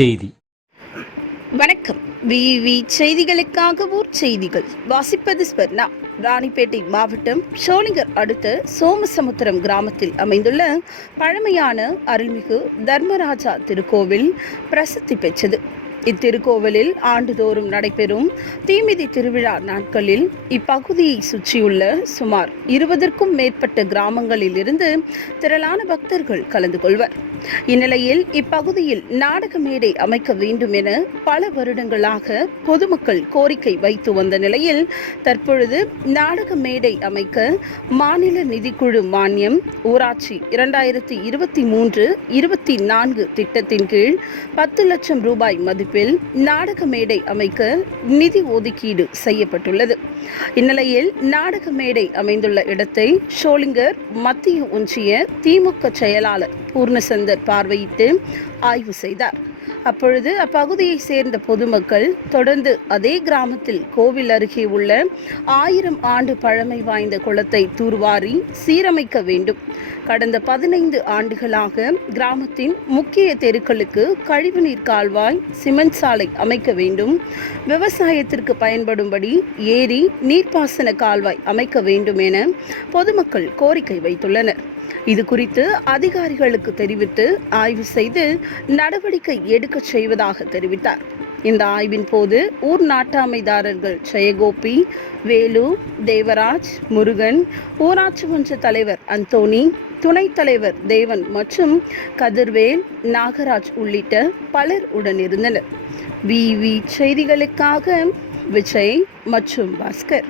செய்தி. வணக்கம். விவி செய்திகளுக்காக ஊர் செய்திகள். வாசிப்பது ஸ்வர்ணா. ராணிப்பேட்டை மாவட்டம் சோளிங்கர் அடுத்த சோமசமுத்திரம் கிராமத்தில் அமைந்துள்ள பழமையான அருள்மிகு தர்மராஜா திருக்கோவில் பிரசித்தி பெற்றது. இத்திருக்கோவிலில் ஆண்டுதோறும் நடைபெறும் தீமிதி திருவிழா நாட்களில் இப்பகுதியை சுற்றியுள்ள சுமார் இருபதற்கும் மேற்பட்ட கிராமங்களில் இருந்து திரளான பக்தர்கள் கலந்து கொள்வர். இந்நிலையில் இப்பகுதியில் நாடக மேடை அமைக்க வேண்டும் என பல வருடங்களாக பொதுமக்கள் கோரிக்கை வைத்து வந்த நிலையில் தற்பொழுது நாடக மேடை அமைக்க மாநில நிதிக்குழு மானியம் ஊராட்சி இரண்டாயிரத்தி இருபத்தி மூன்று இருபத்தி நான்கு திட்டத்தின் கீழ் பத்து லட்சம் ரூபாய் மதிப்பில் நாடக மேடை அமைக்க நிதி ஒதுக்கீடு செய்யப்பட்டுள்ளது. இந்நிலையில் நாடக மேடை அமைந்துள்ள இடத்தை ஷோலிங்கர் மத்திய ஒன்றிய திமுக செயலாளர் பூர்ணசந்தர் பார்வையிட்டு ஆய்வு செய்தார். அப்பொழுது அப்பகுதியை சேர்ந்த பொதுமக்கள் தொடர்ந்து அதே கிராமத்தில் கோவில் அருகே உள்ள ஆயிரம் ஆண்டு பழமை வாய்ந்த குளத்தை தூர்வாரி சீரமைக்க வேண்டும். கடந்த பதினைந்து ஆண்டுகளாக கிராமத்தின் முக்கிய தெருக்களுக்கு கழிவுநீர் கால்வாய் சிமெண்ட் சாலை அமைக்க வேண்டும். விவசாயத்திற்கு பயன்படும்படி ஏரி நீர்ப்பாசன கால்வாய் அமைக்க வேண்டும் என பொதுமக்கள் கோரிக்கை வைத்துள்ளனர். இது குறித்து அதிகாரிகளுக்கு தெரிவித்து ஆய்வு செய்து நடவடிக்கை எடுக்கச் செய்வதாக தெரிவித்தார். இந்த ஆய்வின் போது ஊர் நாட்டாமைதாரர்கள் ஜெயகோபி வேலு தேவராஜ் முருகன் ஊராட்சி மன்ற தலைவர் அந்தோனி துணைத் தலைவர் தேவன் மற்றும் கதிர்வேல் நாகராஜ் உள்ளிட்ட பலர் உடனிருந்தனர். விவி செய்திகளுக்காக விஜய் மற்றும் பாஸ்கர்.